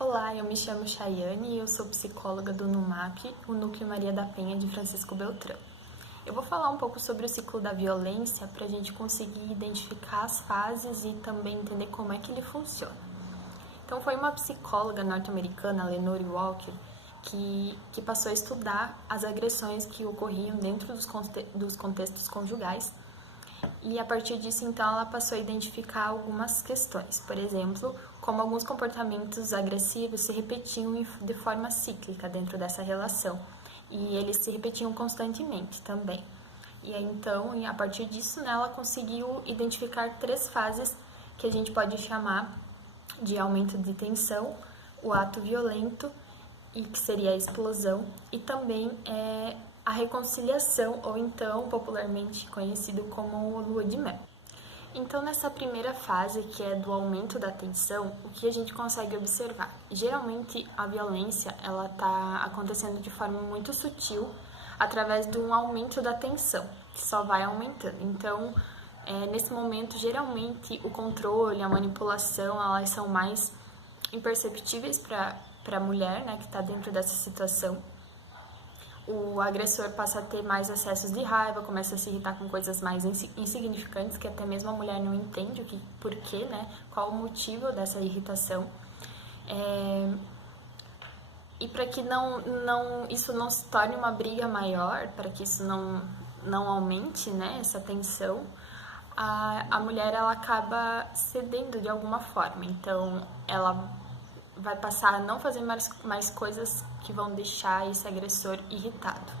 Olá, eu me chamo Chayane e eu sou psicóloga do NUMAP, o Núcleo Maria da Penha de Francisco Beltrão. Eu vou falar um pouco sobre o ciclo da violência para a gente conseguir identificar as fases e também entender como é que ele funciona. Então, foi uma psicóloga norte-americana, Lenore Walker, que passou a estudar as agressões que ocorriam dentro dos contextos conjugais. E a partir disso, então, ela passou a identificar algumas questões. Por exemplo, como alguns comportamentos agressivos se repetiam de forma cíclica dentro dessa relação. E eles se repetiam constantemente também. E aí, então, a partir disso, né, ela conseguiu identificar 3 fases que a gente pode chamar de aumento de tensão, o ato violento, e que seria a explosão, e também a reconciliação, ou então popularmente conhecido como lua de mel. Então, nessa primeira fase, que é do aumento da tensão, o que a gente consegue observar? Geralmente, a violência ela está acontecendo de forma muito sutil, através de um aumento da tensão, que só vai aumentando. Então, nesse momento, geralmente, o controle, a manipulação, elas são mais imperceptíveis para a mulher, né, que está dentro dessa situação. O agressor passa a ter mais acessos de raiva, começa a se irritar com coisas mais insignificantes, que até mesmo a mulher não entende porquê, né, qual o motivo dessa irritação. E para que isso não se torne uma briga maior, para que isso não aumente, né, essa tensão, a mulher ela acaba cedendo de alguma forma. Então, ela vai passar a não fazer mais coisas que vão deixar esse agressor irritado,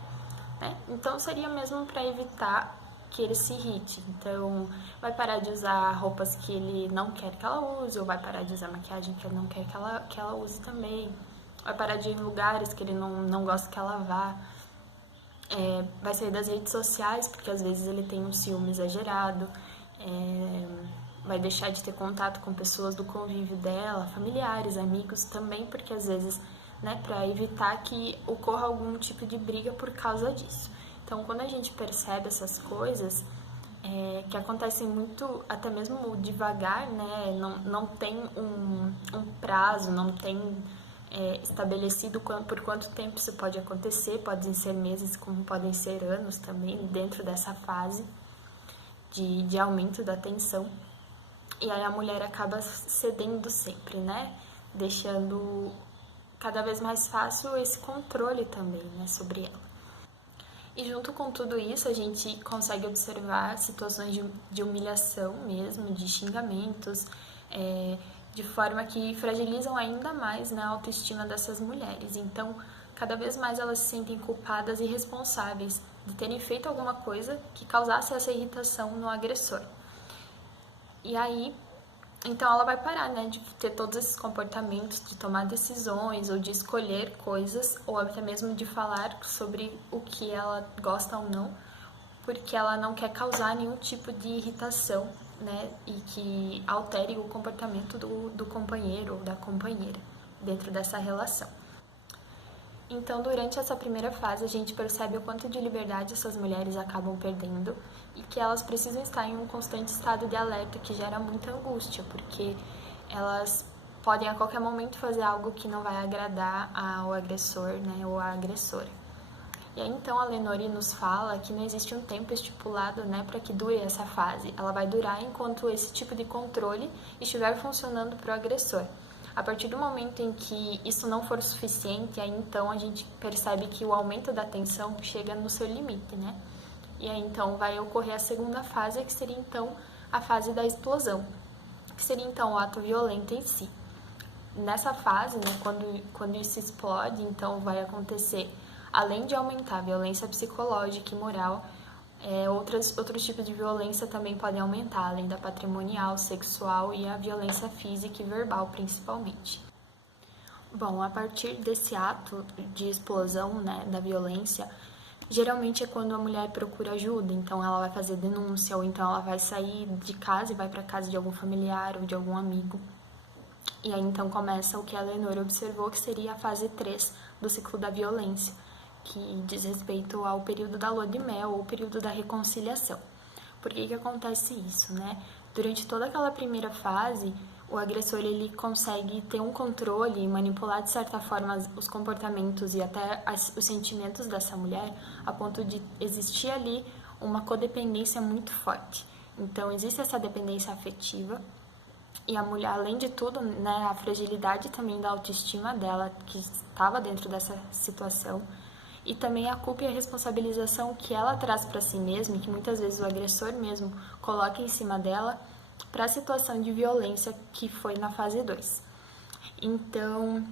né? Então, seria mesmo para evitar que ele se irrite. Então, vai parar de usar roupas que ele não quer que ela use, ou vai parar de usar maquiagem que ele não quer que ela use também. Vai parar de ir em lugares que ele não gosta que ela vá. Vai sair das redes sociais, porque às vezes ele tem um ciúme exagerado. Vai deixar de ter contato com pessoas do convívio dela, familiares, amigos também, porque às vezes, né, para evitar que ocorra algum tipo de briga por causa disso. Então, quando a gente percebe essas coisas, que acontecem muito, até mesmo devagar, né, não tem um prazo, não tem estabelecido por quanto tempo isso pode acontecer, podem ser meses, como podem ser anos também, dentro dessa fase de aumento da tensão. E aí a mulher acaba cedendo sempre, né? Deixando cada vez mais fácil esse controle também, né, sobre ela. E junto com tudo isso, a gente consegue observar situações de humilhação mesmo, de xingamentos, de forma que fragilizam ainda mais, né, a autoestima dessas mulheres. Então, cada vez mais elas se sentem culpadas e responsáveis de terem feito alguma coisa que causasse essa irritação no agressor. E aí, então ela vai parar, né, de ter todos esses comportamentos, de tomar decisões ou de escolher coisas, ou até mesmo de falar sobre o que ela gosta ou não, porque ela não quer causar nenhum tipo de irritação, né, e que altere o comportamento do companheiro ou da companheira dentro dessa relação. Então, durante essa primeira fase, a gente percebe o quanto de liberdade essas mulheres acabam perdendo e que elas precisam estar em um constante estado de alerta que gera muita angústia, porque elas podem a qualquer momento fazer algo que não vai agradar ao agressor, né, ou à agressora. E aí, então, a Lenore nos fala que não existe um tempo estipulado, né, para que dure essa fase. Ela vai durar enquanto esse tipo de controle estiver funcionando para o agressor. A partir do momento em que isso não for suficiente, aí então a gente percebe que o aumento da tensão chega no seu limite, né? E aí então vai ocorrer a segunda fase, que seria então a fase da explosão, que seria então o ato violento em si. Nessa fase, né, quando isso explode, então vai acontecer, além de aumentar a violência psicológica e moral, outros tipos de violência também podem aumentar, além da patrimonial, sexual e a violência física e verbal, principalmente. Bom, a partir desse ato de explosão, né, da violência, geralmente é quando a mulher procura ajuda, então ela vai fazer denúncia, ou então ela vai sair de casa e vai para casa de algum familiar ou de algum amigo. E aí então começa o que a Lenore observou, que seria a fase 3 do ciclo da violência, que diz respeito ao período da lua de mel ou período da reconciliação. Por que acontece isso, né? Durante toda aquela primeira fase, o agressor ele consegue ter um controle e manipular de certa forma os comportamentos e até os sentimentos dessa mulher, a ponto de existir ali uma codependência muito forte. Então existe essa dependência afetiva e a mulher, além de tudo, né, a fragilidade também da autoestima dela que estava dentro dessa situação, e também a culpa e a responsabilização que ela traz para si mesma, e que muitas vezes o agressor mesmo coloca em cima dela, para a situação de violência que foi na fase 2. Então,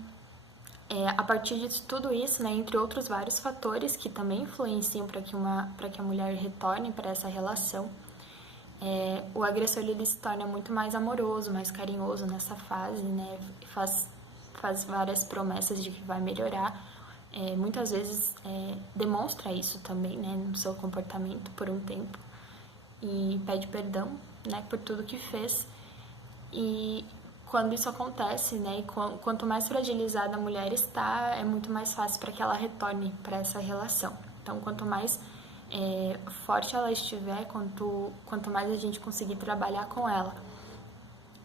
a partir de tudo isso, né, entre outros vários fatores que também influenciam para que a mulher retorne para essa relação, o agressor ele se torna muito mais amoroso, mais carinhoso nessa fase, né, faz várias promessas de que vai melhorar, muitas vezes demonstra isso também, né, no seu comportamento por um tempo, e pede perdão, né, por tudo que fez. E quando isso acontece, né, e quanto mais fragilizada a mulher está, é muito mais fácil para que ela retorne para essa relação. Então, quanto mais forte ela estiver, quanto mais a gente conseguir trabalhar com ela,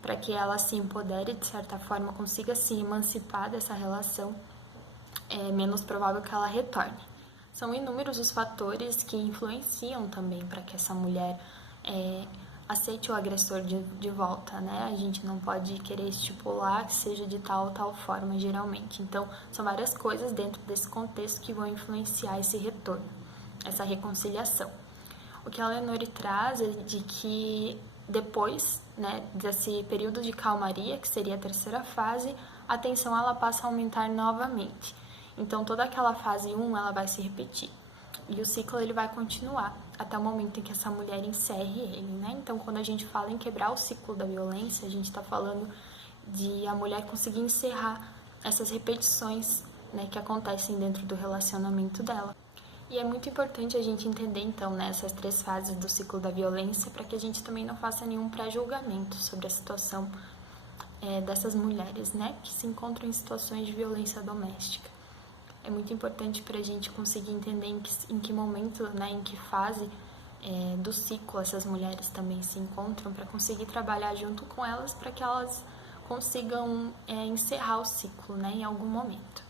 para que ela se empodere, de certa forma, consiga se emancipar dessa relação, é menos provável que ela retorne. São inúmeros os fatores que influenciam também para que essa mulher aceite o agressor de volta, né? A gente não pode querer estipular que seja de tal ou tal forma, geralmente. Então, são várias coisas dentro desse contexto que vão influenciar esse retorno, essa reconciliação. O que a Leonore traz é de que depois, né, desse período de calmaria, que seria a terceira fase, a tensão ela passa a aumentar novamente. Então, toda aquela fase 1 ela vai se repetir. E o ciclo ele vai continuar até o momento em que essa mulher encerre ele, né? Então, quando a gente fala em quebrar o ciclo da violência, a gente está falando de a mulher conseguir encerrar essas repetições, né, que acontecem dentro do relacionamento dela. E é muito importante a gente entender, então, né, essas 3 fases do ciclo da violência para que a gente também não faça nenhum pré-julgamento sobre a situação dessas mulheres, né, que se encontram em situações de violência doméstica. É muito importante para a gente conseguir entender em que momento, né, em que fase do ciclo essas mulheres também se encontram, para conseguir trabalhar junto com elas, para que elas consigam encerrar o ciclo, né, em algum momento.